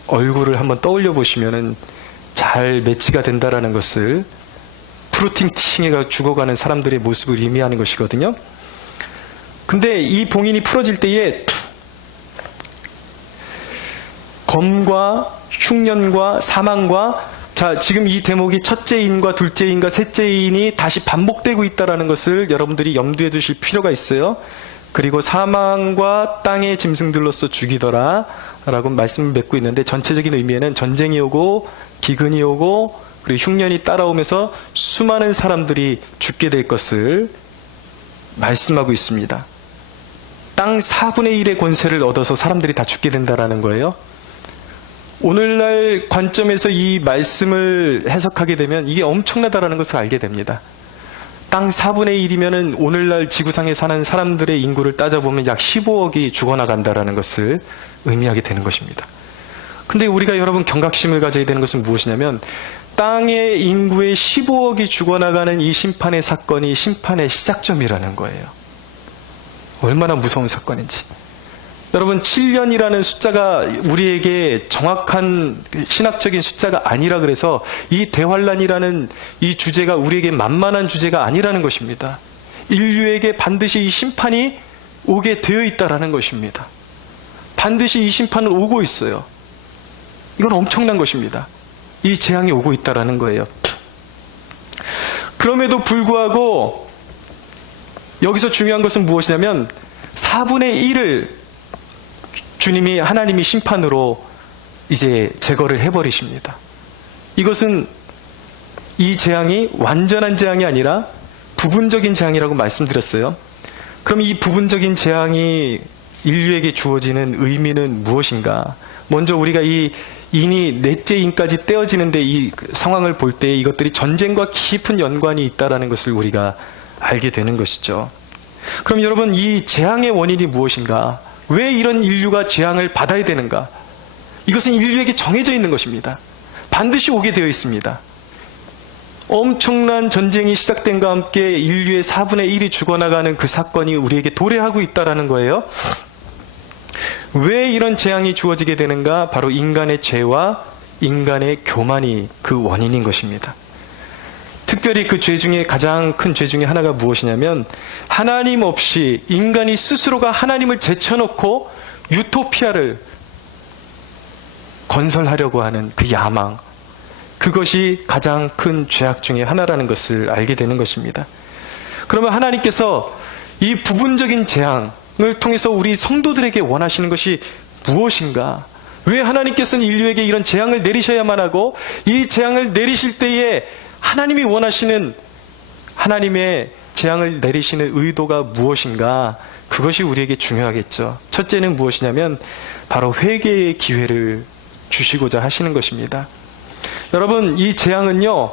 얼굴을 한번 떠올려 보시면은 잘 매치가 된다라는 것을 프루팅팅해가 죽어가는 사람들의 모습을 의미하는 것이거든요. 근데 이 봉인이 풀어질 때에 검과 흉년과 사망과 자, 지금 이 대목이 첫째 인과 둘째 인과 셋째 인이 다시 반복되고 있다는 것을 여러분들이 염두에 두실 필요가 있어요. 그리고 사망과 땅의 짐승들로서 죽이더라 라고 말씀을 맺고 있는데 전체적인 의미에는 전쟁이 오고 기근이 오고 그리고 흉년이 따라오면서 수많은 사람들이 죽게 될 것을 말씀하고 있습니다. 땅 4분의 1의 권세를 얻어서 사람들이 다 죽게 된다라는 거예요. 오늘날 관점에서 이 말씀을 해석하게 되면 이게 엄청나다라는 것을 알게 됩니다. 땅 4분의 1이면은 오늘날 지구상에 사는 사람들의 인구를 따져보면 약 15억이 죽어나간다라는 것을 의미하게 되는 것입니다. 근데 우리가 여러분 경각심을 가져야 되는 것은 무엇이냐면 땅의 인구의 15억이 죽어나가는 이 심판의 사건이 심판의 시작점이라는 거예요. 얼마나 무서운 사건인지. 여러분 7년이라는 숫자가 우리에게 정확한 신학적인 숫자가 아니라 그래서 이 대환란이라는 이 주제가 우리에게 만만한 주제가 아니라는 것입니다. 인류에게 반드시 이 심판이 오게 되어 있다라는 것입니다. 반드시 이 심판은 오고 있어요. 이건 엄청난 것입니다. 이 재앙이 오고 있다라는 거예요. 그럼에도 불구하고 여기서 중요한 것은 무엇이냐면 4분의 1을 하나님이 심판으로 이제 제거를 해버리십니다. 이것은 이 재앙이 완전한 재앙이 아니라 부분적인 재앙이라고 말씀드렸어요. 그럼 이 부분적인 재앙이 인류에게 주어지는 의미는 무엇인가? 먼저 우리가 이 인이 넷째 인까지 떼어지는데 이 상황을 볼 때 이것들이 전쟁과 깊은 연관이 있다는 것을 우리가 알게 되는 것이죠. 그럼 여러분 이 재앙의 원인이 무엇인가? 왜 이런 인류가 재앙을 받아야 되는가? 이것은 인류에게 정해져 있는 것입니다. 반드시 오게 되어 있습니다. 엄청난 전쟁이 시작된과 함께 인류의 4분의 1이 죽어나가는 그 사건이 우리에게 도래하고 있다는 거예요. 왜 이런 재앙이 주어지게 되는가? 바로 인간의 죄와 인간의 교만이 그 원인인 것입니다. 특별히 그 죄 중에 가장 큰 죄 중에 하나가 무엇이냐면 하나님 없이 인간이 스스로가 하나님을 제쳐놓고 유토피아를 건설하려고 하는 그 야망, 그것이 가장 큰 죄악 중에 하나라는 것을 알게 되는 것입니다. 그러면 하나님께서 이 부분적인 재앙을 통해서 우리 성도들에게 원하시는 것이 무엇인가? 왜 하나님께서는 인류에게 이런 재앙을 내리셔야만 하고 이 재앙을 내리실 때에 하나님이 원하시는 하나님의 재앙을 내리시는 의도가 무엇인가? 그것이 우리에게 중요하겠죠. 첫째는 무엇이냐면 바로 회개의 기회를 주시고자 하시는 것입니다. 여러분 이 재앙은요,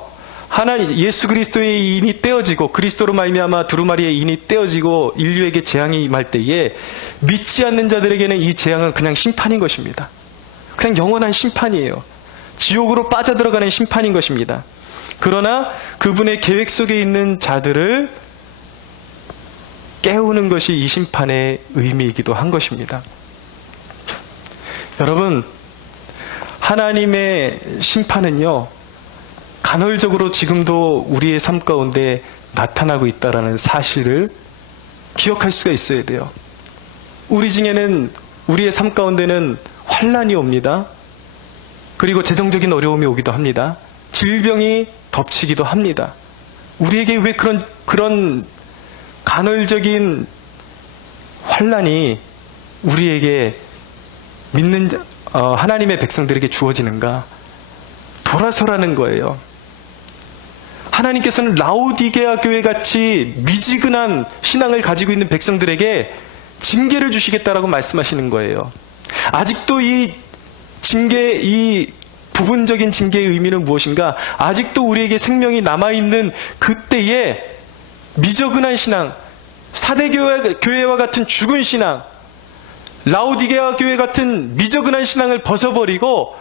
하나님 예수 그리스도의 인이 떼어지고 그리스도로 말미암아 두루마리의 인이 떼어지고 인류에게 재앙이 임할 때에 믿지 않는 자들에게는 이 재앙은 그냥 심판인 것입니다. 그냥 영원한 심판이에요. 지옥으로 빠져들어가는 심판인 것입니다. 그러나 그분의 계획 속에 있는 자들을 깨우는 것이 이 심판의 의미이기도 한 것입니다. 여러분, 하나님의 심판은요, 간헐적으로 지금도 우리의 삶 가운데 나타나고 있다는 사실을 기억할 수가 있어야 돼요. 우리 중에는 우리의 삶 가운데는 환난이 옵니다. 그리고 재정적인 어려움이 오기도 합니다. 질병이 덮치기도 합니다. 우리에게 왜 그런 간헐적인 환난이 우리에게 믿는 하나님의 백성들에게 주어지는가? 돌아서라는 거예요. 하나님께서는 라오디게아 교회 같이 미지근한 신앙을 가지고 있는 백성들에게 징계를 주시겠다라고 말씀하시는 거예요. 아직도 이 부분적인 징계의 의미는 무엇인가? 아직도 우리에게 생명이 남아있는 그때에 미저근한 신앙, 사대교회와 같은 죽은 신앙, 라오디게아 교회 같은 미저근한 신앙을 벗어버리고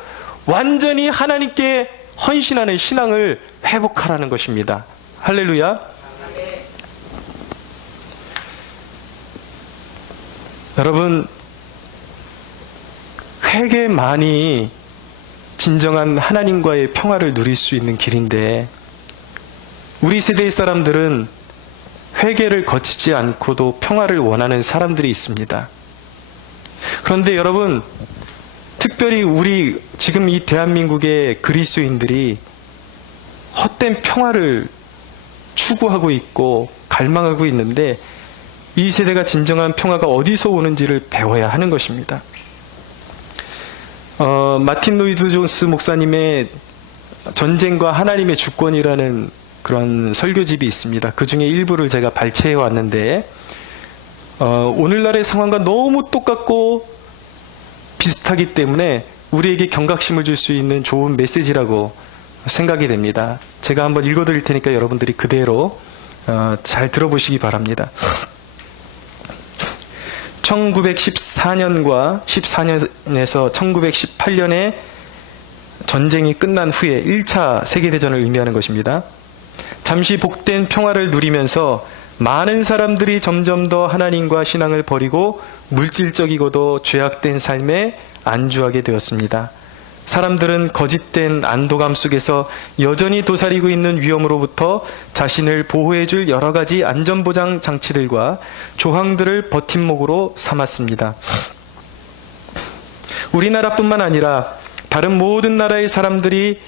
완전히 하나님께 헌신하는 신앙을 회복하라는 것입니다. 할렐루야. 여러분, 회개만이 진정한 하나님과의 평화를 누릴 수 있는 길인데 우리 세대의 사람들은 회개를 거치지 않고도 평화를 원하는 사람들이 있습니다. 그런데 여러분, 특별히 우리 지금 이 대한민국의 그리스도인들이 헛된 평화를 추구하고 있고 갈망하고 있는데 이 세대가 진정한 평화가 어디서 오는지를 배워야 하는 것입니다. 마틴 로이드 존스 목사님의 전쟁과 하나님의 주권이라는 그런 설교집이 있습니다. 그 중에 일부를 제가 발췌해 왔는데 오늘날의 상황과 너무 똑같고 비슷하기 때문에 우리에게 경각심을 줄 수 있는 좋은 메시지라고 생각이 됩니다. 제가 한번 읽어드릴 테니까 여러분들이 그대로 잘 들어보시기 바랍니다. 1914년과 14년에서 1918년에 전쟁이 끝난 후에 1차 세계대전을 의미하는 것입니다. 잠시 복된 평화를 누리면서 많은 사람들이 점점 더 하나님과 신앙을 버리고 물질적이고도 죄악된 삶에 안주하게 되었습니다. 사람들은 거짓된 안도감 속에서 여전히 도사리고 있는 위험으로부터 자신을 보호해줄 여러 가지 안전보장 장치들과 조항들을 버팀목으로 삼았습니다. 우리나라뿐만 아니라 다른 모든 나라의 사람들이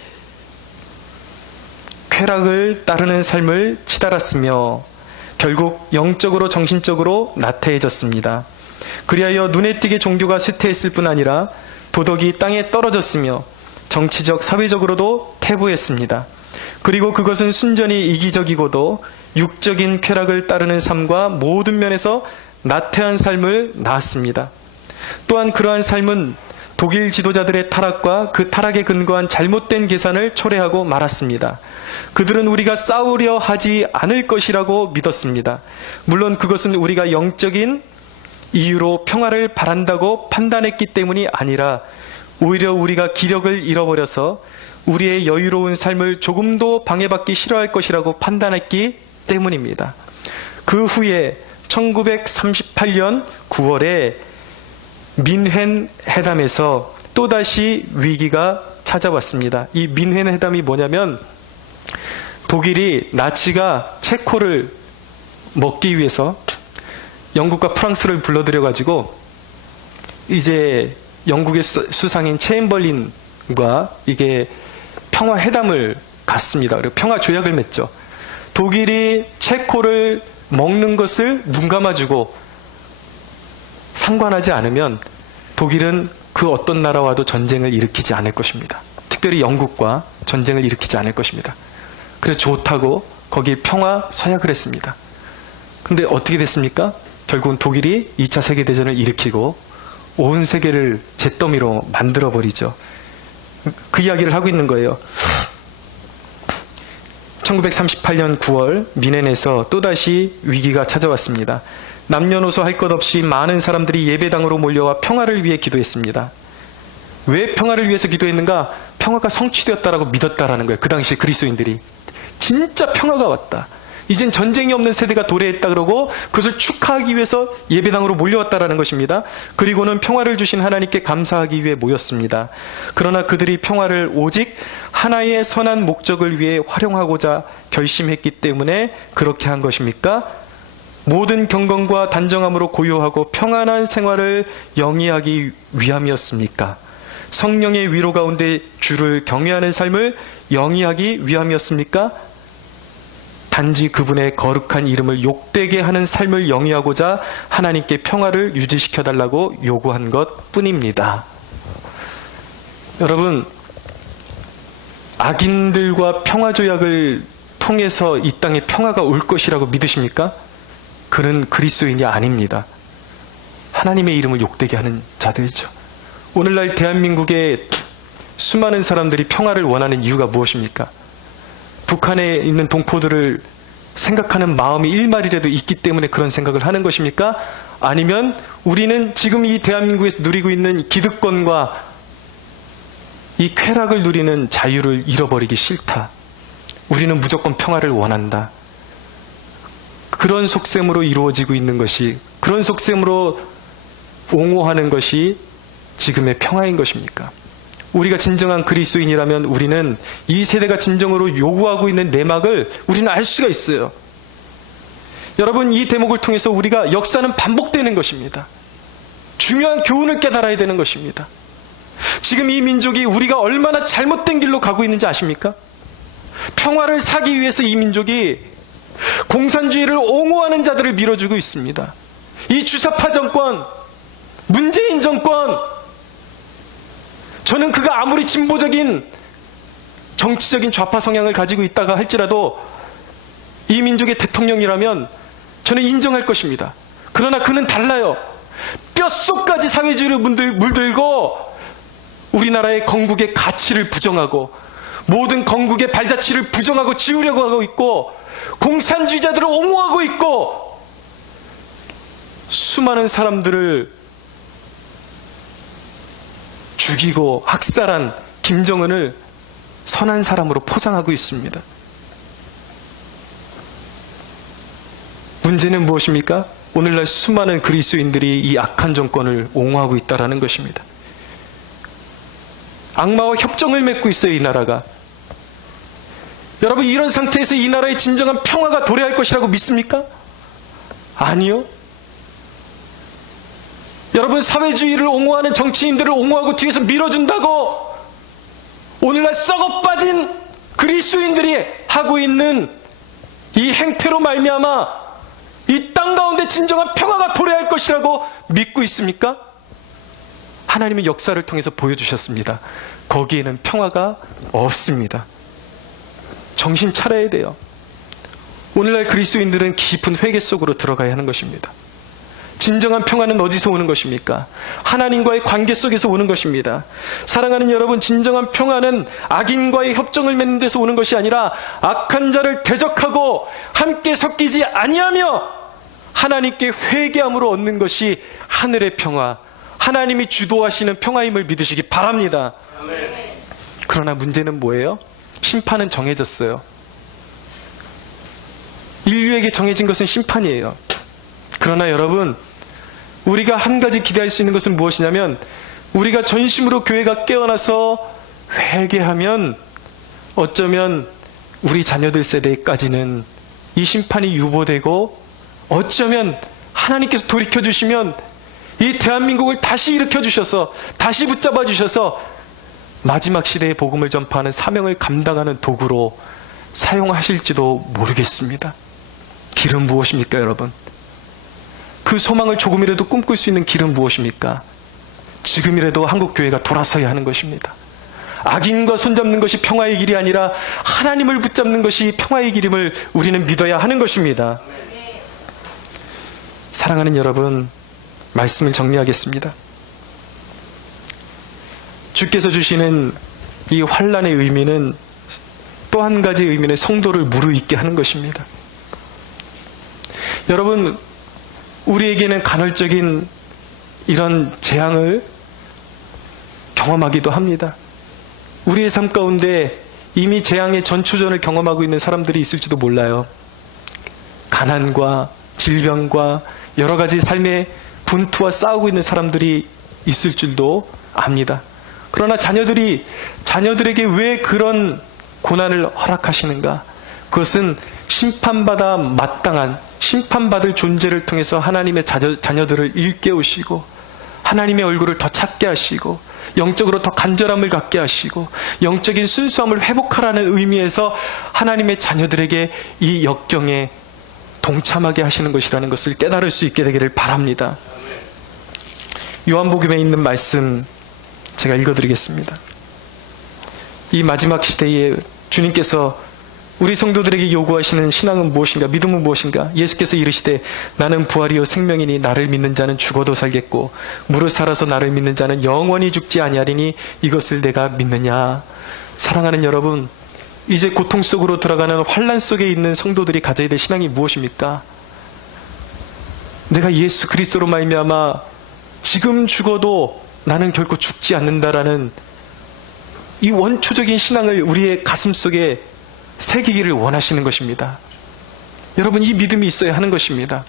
쾌락을 따르는 삶을 치달았으며 결국 영적으로 정신적으로 나태해졌습니다. 그리하여 눈에 띄게 종교가 쇠퇴했을 뿐 아니라 도덕이 땅에 떨어졌으며 정치적, 사회적으로도 퇴보했습니다. 그리고 그것은 순전히 이기적이고도 육적인 쾌락을 따르는 삶과 모든 면에서 나태한 삶을 낳았습니다. 또한 그러한 삶은 독일 지도자들의 타락과 그 타락에 근거한 잘못된 계산을 초래하고 말았습니다. 그들은 우리가 싸우려 하지 않을 것이라고 믿었습니다. 물론 그것은 우리가 영적인 이유로 평화를 바란다고 판단했기 때문이 아니라 오히려 우리가 기력을 잃어버려서 우리의 여유로운 삶을 조금도 방해받기 싫어할 것이라고 판단했기 때문입니다. 그 후에 1938년 9월에 민헨 회담에서 또다시 위기가 찾아왔습니다. 이 민헨 회담이 뭐냐면 독일이 나치가 체코를 먹기 위해서 영국과 프랑스를 불러들여가지고 이제 영국의 수상인 체인벌린과 이게 평화회담을 갔습니다. 그리고 평화조약을 맺죠. 독일이 체코를 먹는 것을 눈 감아주고 상관하지 않으면 독일은 그 어떤 나라와도 전쟁을 일으키지 않을 것입니다. 특별히 영국과 전쟁을 일으키지 않을 것입니다. 그래서 좋다고 거기에 평화 서약을 했습니다. 근데 어떻게 됐습니까? 결국은 독일이 2차 세계대전을 일으키고 온 세계를 잿더미로 만들어버리죠. 그 이야기를 하고 있는 거예요. 1938년 9월 미넨에서 또다시 위기가 찾아왔습니다. 남녀노소 할 것 없이 많은 사람들이 예배당으로 몰려와 평화를 위해 기도했습니다. 왜 평화를 위해서 기도했는가? 평화가 성취되었다라고 믿었다라는 거예요. 그 당시 그리스도인들이. 진짜 평화가 왔다. 이젠 전쟁이 없는 세대가 도래했다 그러고 그것을 축하하기 위해서 예배당으로 몰려왔다라는 것입니다. 그리고는 평화를 주신 하나님께 감사하기 위해 모였습니다. 그러나 그들이 평화를 오직 하나의 선한 목적을 위해 활용하고자 결심했기 때문에 그렇게 한 것입니까? 모든 경건과 단정함으로 고요하고 평안한 생활을 영위하기 위함이었습니까? 성령의 위로 가운데 주를 경외하는 삶을 영위하기 위함이었습니까? 단지 그분의 거룩한 이름을 욕되게 하는 삶을 영위하고자 하나님께 평화를 유지시켜달라고 요구한 것 뿐입니다. 여러분, 악인들과 평화조약을 통해서 이 땅에 평화가 올 것이라고 믿으십니까? 그는 그리스도인이 아닙니다. 하나님의 이름을 욕되게 하는 자들이죠. 오늘날 대한민국의 수많은 사람들이 평화를 원하는 이유가 무엇입니까? 북한에 있는 동포들을 생각하는 마음이 일말이라도 있기 때문에 그런 생각을 하는 것입니까? 아니면 우리는 지금 이 대한민국에서 누리고 있는 기득권과 이 쾌락을 누리는 자유를 잃어버리기 싫다. 우리는 무조건 평화를 원한다. 그런 속셈으로 이루어지고 있는 것이, 그런 속셈으로 옹호하는 것이 지금의 평화인 것입니까? 우리가 진정한 그리스도인이라면 우리는 이 세대가 진정으로 요구하고 있는 내막을 우리는 알 수가 있어요. 여러분, 이 대목을 통해서 우리가 역사는 반복되는 것입니다. 중요한 교훈을 깨달아야 되는 것입니다. 지금 이 민족이 우리가 얼마나 잘못된 길로 가고 있는지 아십니까? 평화를 사기 위해서 이 민족이 공산주의를 옹호하는 자들을 밀어주고 있습니다. 이 주사파 정권, 문재인 정권, 저는 그가 아무리 진보적인 정치적인 좌파 성향을 가지고 있다가 할지라도 이 민족의 대통령이라면 저는 인정할 것입니다. 그러나 그는 달라요. 뼛속까지 사회주의를 물들고 우리나라의 건국의 가치를 부정하고 모든 건국의 발자취를 부정하고 지우려고 하고 있고 공산주의자들을 옹호하고 있고 수많은 사람들을 죽이고 학살한 김정은을 선한 사람으로 포장하고 있습니다. 문제는 무엇입니까? 오늘날 수많은 그리스도인들이 이 악한 정권을 옹호하고 있다는 것입니다. 악마와 협정을 맺고 있어요, 이 나라가. 여러분, 이런 상태에서 이 나라의 진정한 평화가 도래할 것이라고 믿습니까? 아니요. 여러분, 사회주의를 옹호하는 정치인들을 옹호하고 뒤에서 밀어준다고 오늘날 썩어빠진 그리스도인들이 하고 있는 이 행태로 말미암아 이 땅 가운데 진정한 평화가 도래할 것이라고 믿고 있습니까? 하나님의 역사를 통해서 보여주셨습니다. 거기에는 평화가 없습니다. 정신 차려야 돼요. 오늘날 그리스도인들은 깊은 회개 속으로 들어가야 하는 것입니다. 진정한 평화는 어디서 오는 것입니까? 하나님과의 관계 속에서 오는 것입니다. 사랑하는 여러분, 진정한 평화는 악인과의 협정을 맺는 데서 오는 것이 아니라 악한 자를 대적하고 함께 섞이지 아니하며 하나님께 회개함으로 얻는 것이 하늘의 평화, 하나님이 주도하시는 평화임을 믿으시기 바랍니다. 그러나 문제는 뭐예요? 심판은 정해졌어요. 인류에게 정해진 것은 심판이에요. 그러나 여러분, 우리가 한 가지 기대할 수 있는 것은 무엇이냐면 우리가 전심으로 교회가 깨어나서 회개하면 어쩌면 우리 자녀들 세대까지는 이 심판이 유보되고 어쩌면 하나님께서 돌이켜주시면 이 대한민국을 다시 일으켜주셔서 다시 붙잡아주셔서 마지막 시대의 복음을 전파하는 사명을 감당하는 도구로 사용하실지도 모르겠습니다. 길은 무엇입니까, 여러분? 그 소망을 조금이라도 꿈꿀 수 있는 길은 무엇입니까? 지금이라도 한국교회가 돌아서야 하는 것입니다. 악인과 손잡는 것이 평화의 길이 아니라 하나님을 붙잡는 것이 평화의 길임을 우리는 믿어야 하는 것입니다. 사랑하는 여러분, 말씀을 정리하겠습니다. 주께서 주시는 이 환난의 의미는 또 한 가지 의미는 성도를 무르익게 하는 것입니다. 여러분, 우리에게는 간헐적인 이런 재앙을 경험하기도 합니다. 우리의 삶 가운데 이미 재앙의 전초전을 경험하고 있는 사람들이 있을지도 몰라요. 가난과 질병과 여러 가지 삶의 분투와 싸우고 있는 사람들이 있을 줄도 압니다. 그러나 자녀들에게 왜 그런 고난을 허락하시는가? 그것은 심판받아 마땅한 심판받을 존재를 통해서 하나님의 자녀들을 일깨우시고 하나님의 얼굴을 더 찾게 하시고 영적으로 더 간절함을 갖게 하시고 영적인 순수함을 회복하라는 의미에서 하나님의 자녀들에게 이 역경에 동참하게 하시는 것이라는 것을 깨달을 수 있게 되기를 바랍니다. 요한복음에 있는 말씀 제가 읽어드리겠습니다. 이 마지막 시대에 주님께서 우리 성도들에게 요구하시는 신앙은 무엇인가? 믿음은 무엇인가? 예수께서 이르시되 나는 부활이요 생명이니 나를 믿는 자는 죽어도 살겠고 무릇 살아서 나를 믿는 자는 영원히 죽지 아니하리니 이것을 내가 믿느냐? 사랑하는 여러분, 이제 고통 속으로 들어가는 환난 속에 있는 성도들이 가져야 될 신앙이 무엇입니까? 내가 예수 그리스도로 말미암아 지금 죽어도 나는 결코 죽지 않는다라는 이 원초적인 신앙을 우리의 가슴 속에 새기기를 원하시는 것입니다. 여러분, 이 믿음이 있어야 하는 것입니다.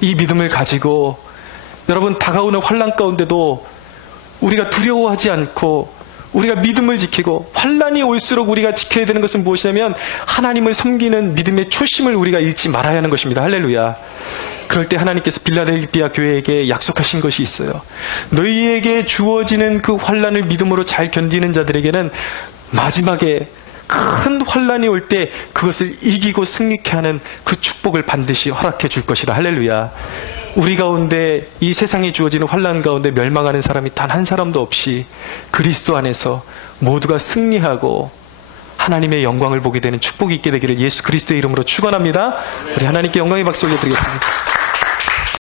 이 믿음을 가지고 여러분, 다가오는 환난 가운데도 우리가 두려워하지 않고 우리가 믿음을 지키고 환난이 올수록 우리가 지켜야 되는 것은 무엇이냐면 하나님을 섬기는 믿음의 초심을 우리가 잃지 말아야 하는 것입니다. 할렐루야. 그럴 때 하나님께서 빌라델피아 교회에게 약속하신 것이 있어요. 너희에게 주어지는 그 환난을 믿음으로 잘 견디는 자들에게는 마지막에 큰 환난이 올 때 그것을 이기고 승리케 하는 그 축복을 반드시 허락해 줄 것이다. 할렐루야. 우리 가운데 이 세상에 주어지는 환난 가운데 멸망하는 사람이 단 한 사람도 없이 그리스도 안에서 모두가 승리하고 하나님의 영광을 보게 되는 축복이 있게 되기를 예수 그리스도의 이름으로 축원합니다. 우리 하나님께 영광의 박수 올려드리겠습니다.